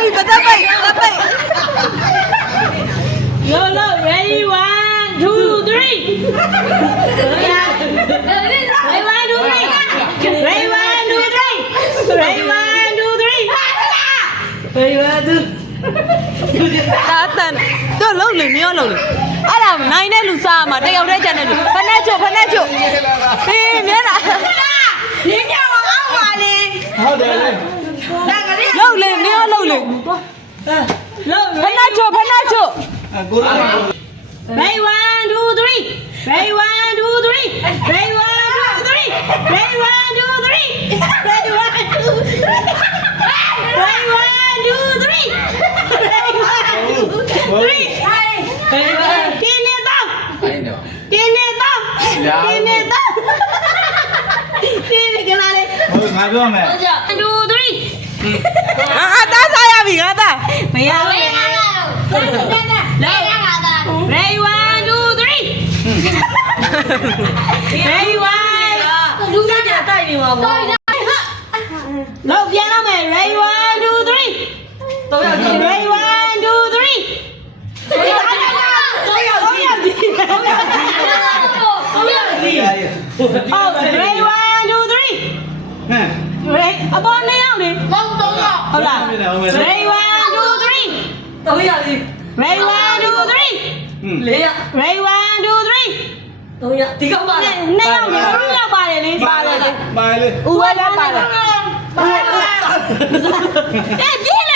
ပြီပသက်ပိတ်လော ready 1 2 3 ready 1 2 3 ready 1 2 3 ready 1 2 3 ready 1 2တာတန်တော့လုံးလေမရောလုံးလေအဲ့ဒါနိုင်တဲ့လူစားမှာတယောက်တည်းကြံတဲ့လူဖနဲ့ချိုအေးမြဲတာ ရင်းပြောင်းအောင်ပါလေ ဟုတ်တယ်လေ ဒါကလေး လုံးလေမရောလုံးလေ လော ဖနဲ့ချို ကိုရ ready 1 2 3 ready 1 2 3 ready 1 2 3 ready 1 2 3 ready 1 2 ready 1 2 3 ready 1 2 3 กินเนี่ยต้องกินเนี่ยต้องกินเนี่ยต้องกินเนี่ยกันอะไร ဟုတ်ငါပြောမယ် 1 2 3 တားစားရပြီငါသား မရဘူးလေready 1 2 3 ready 1လူစားကြတိုက်နေမှာပေါ့လောက်ပြန်တော့မယ် ready 1 2 3 3ယောက်ကြည့် ready 1 2 3 3ယောက်ကြည့်ဟုတ် ready 1 2 3 ဟမ် ready အပေါ်2ယောက်လေဟုတ်လား ready 1 2 3 3ယောက်ကြည့် ready 1 2 3 ready 1 2 3 3ယောက်ဒီကောင်ပါလေ2ယောက်လေ3ယောက်ပါတယ်လေပါတယ်လေ ပါလေ ဦးဝဲလည်းပါလား 哎，别嘞！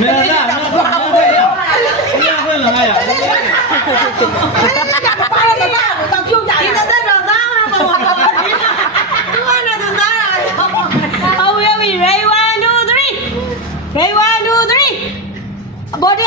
မင်းလားမင်းဘာလို့လဲရခွင့်လာရ 你这在找啥呢？我这都啥了？Are we ready? 1, 2, 3. Ready? 1, 2, 3. Body.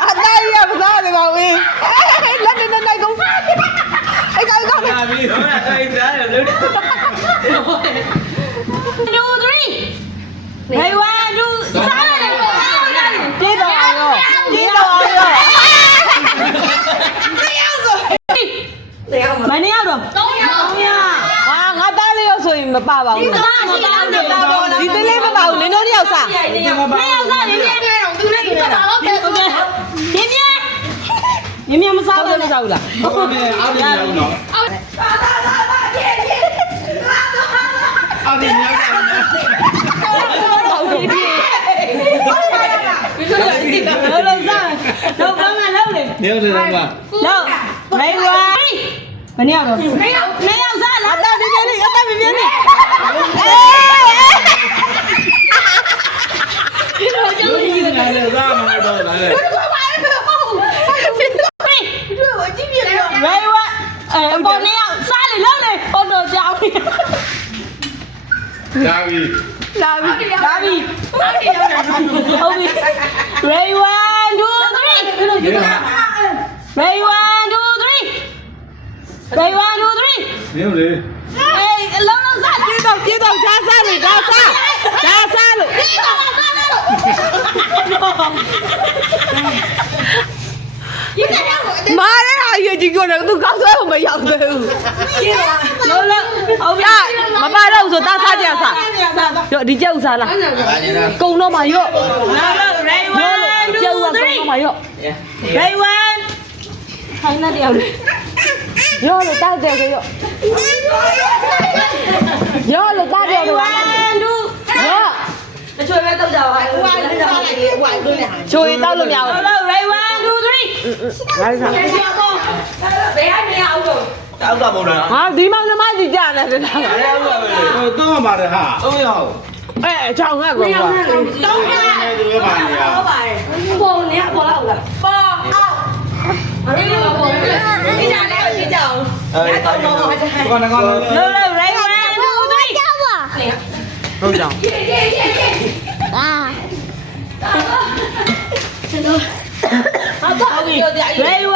အတိုင်းရမသားနေပါဘူးလက်နေနေကုန်အဲ့ကောင် လာပြီတော့တိုင်းစားရလို့ 2, 3. Ready? 1, 2. စားရတယ် ပြေးတော့အောင်ရောမနေရတော့3ယောက်ဟာငါသားလေးရောဆိုရင်မပါပါဘူးဒီသေးလေးမပါဘူးနင်တို့တယောက်စား 2ယောက်စားနေတယ်သူနဲ့တူတယ်မြင်မစား ဟုတ် ဘူး တယ်မစားဘူးလား ဟုတ်တယ်အားရအောင်နော်အားရညောင်းတာ ဟုတ်တယ်ပြေး လောလောစားတော့ဘာမှလုပ်လေ နေရတယ်ကွာ လောက်မေဝါဘယ်နှစ်ယောက်တော့2ယောက်စားလား အတပြင်းလေးအေး နေတယ်သားမတော့လာလေ မေဝါပေါ်2ယောက်စားလေလောက်လေဟိုတော့ကြောင်း လာပြီ လာပြီ ဒါပြီဟုတ်ပြီ Ready 1 2 3 Ready 1 2 3 Ready 1 2 3 နေလေ အေးလုံးလုံးစား ပြေးတော့ဓာတ်စားလို့မားရအရေးကြီးကတော့သူကောက်ဆွဲမရောက်သေးဘူး လုံးလုံးဟုတ်ပြီ မပါတော့ဆိုသားစားကြစားရောဒီကျုပ်စားလားကုံတော့မှရော့ လုံးလုံး Ready 1 ကျုပ် 2 ကကုံတော့မှ 3 ရော့ Ready 1ခိုင်းနေတယ်လေ ရော့လို့တားတယ်ရော့ရော့လို့တားတယ်ရော့ 1 2 ရော့ အချွေပဲတော့ကြပါဟိုကလည်းစားလိုက်လေဟိုကတို့နေ ချိုရီတောက်လို့မရဘူး လုံးလုံး Ready 1 2 3 ငါစား ဘယ်ကနေအောင်တော့ တောက်ကမဟုတ်လား ဟာဒီမောင်နှမကြီးကြာနေတယ် တော့ပါတယ်ဟာ3ယောက် အဲအချောင်းငါကွာ 3ယောက် သူပဲပါနေရ ဟုတ်ပါတယ်ပေါ်နေပေါ်လောက်လားပေါ်အောက်အဲ့ဒီပေါ်နေဒီကြလည်းကြည့်ကြအောင် အဲတော့ကောင်းကောင်း လုံးလုံး Ready 1 2 3 ဟုတ်ကြောင် Ready 1